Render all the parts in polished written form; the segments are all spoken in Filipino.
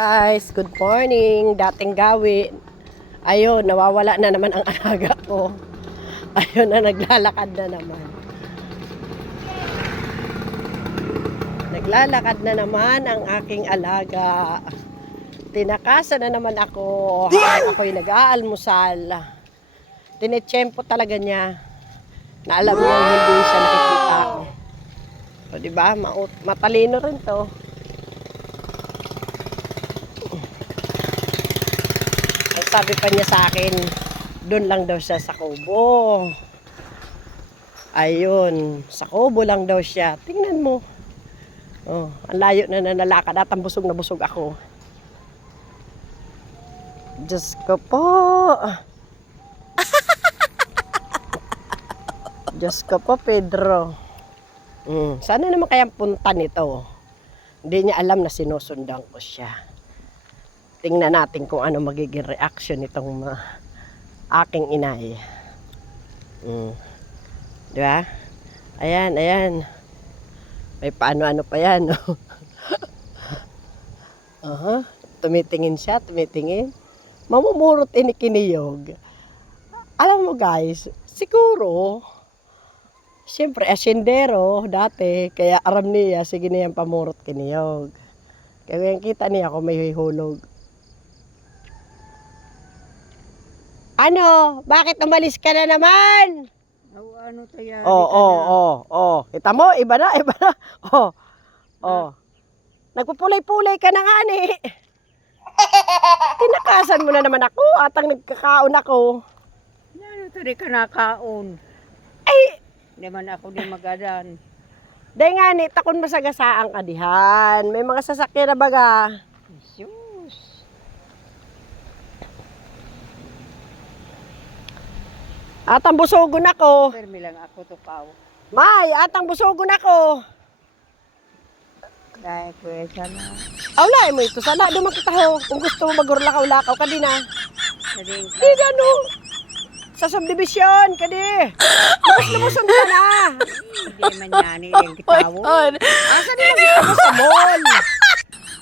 Guys, good morning. Dating gawin. Ayun, nawawala na naman ang alaga ko. Ayun na, naglalakad na naman. Naglalakad na naman ang aking alaga. Tinakasan na naman ako. Ako'y nag-aalmusal. Tinetsyempo talaga niya. Na alam mo, hindi siya nakikita. O, diba? Matalino rin to. Sabi pa niya sa akin, doon lang daw siya sa kubo. Ayun, sa kubo lang daw siya. Tingnan mo. Oh, ang layo na nanalakad at ang busog na busog ako. Diyos ko po. Diyos ko po, Pedro. Sana naman kayang punta nito. Hindi niya alam na sinusundan ko siya. Tingnan natin kung ano magiging reaction nitong aking inay. Diba? Ayan, ayan. May paano-ano pa yan. Tumitingin siya, tumitingin. Mamumurot inikiniyog. Alam mo guys, siguro, siyempre asyendero dati, kaya aram niya, sige na yan pamurot kiniyog. Kaya kita niya ako may hulog. Ano? Bakit umalis ka na naman? Ano tayo? Kita mo, iba na. Nagpupulay-pulay ka na nga ni. Tinakasan mo na naman ako, atang nagkakaon ako. Ano ito di ka nakaon? Ay! Hindi man ako di magadan. Dahil nga ni, takon masagasaan ka dihan. May mga sasakyan na baga. Jesus. Atang busogon ako. Permi lang ako to pao. May, atang busogon ako. Dahil ko sana. Awlay mo ito, sana duman kita ho. Kung gusto mo magurlakaw-lakaw ka din ha. Sabihin ka. Di gano. Sa subdivision, kadi. Lubos-luboson ka na. Hindi man yan yung kitawo. Asa din ang gusto mo sa mall?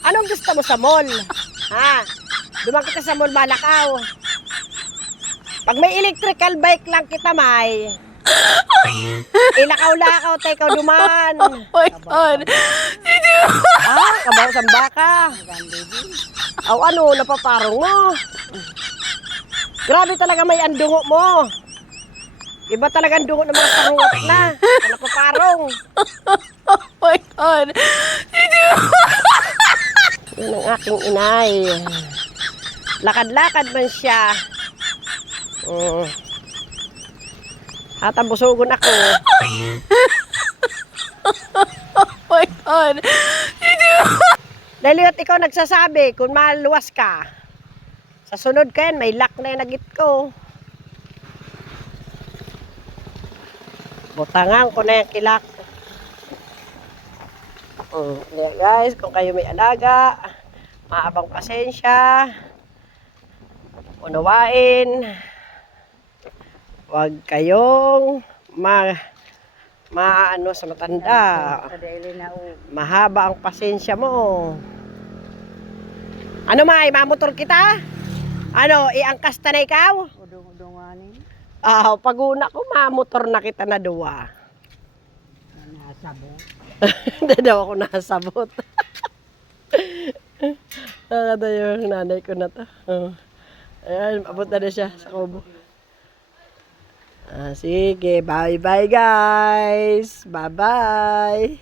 Anong gusto mo sa mall? Ha? Duman kita sa mall, malakaw. Pag may electrical bike lang kita, may. Ilakaw-lakaw, tayo ikaw duman. Kabaw sa baka. Aw ano, napaparong mo. Grabe talaga may andungo mo. Iba talaga ang dungo ng mga sarungat na. Napaparong. Yun ang aking inay. Lakad-lakad man siya. At ang busogon ako. Dahil ikaw nagsasabi kung maluwas ka. Sa sunod ka yan, may lock na yung nagit ko. Butangan ko na yung kilak. Guys, kung kayo may alaga, maabang pasensya. Unawain. Huwag kayong maano sa matanda. Mahaba ang pasensya mo. Ano may, mamotor kita? Ano, iangkas ta na ikaw? Udong-udonganin. Pag-una ko, mamotor na kita na duwa. Nasabot. Hindi daw ako nasabot. Nakata yung nanay ko na to. Ayan, abot na siya sa kubo. Sige, bye-bye guys. Bye-bye.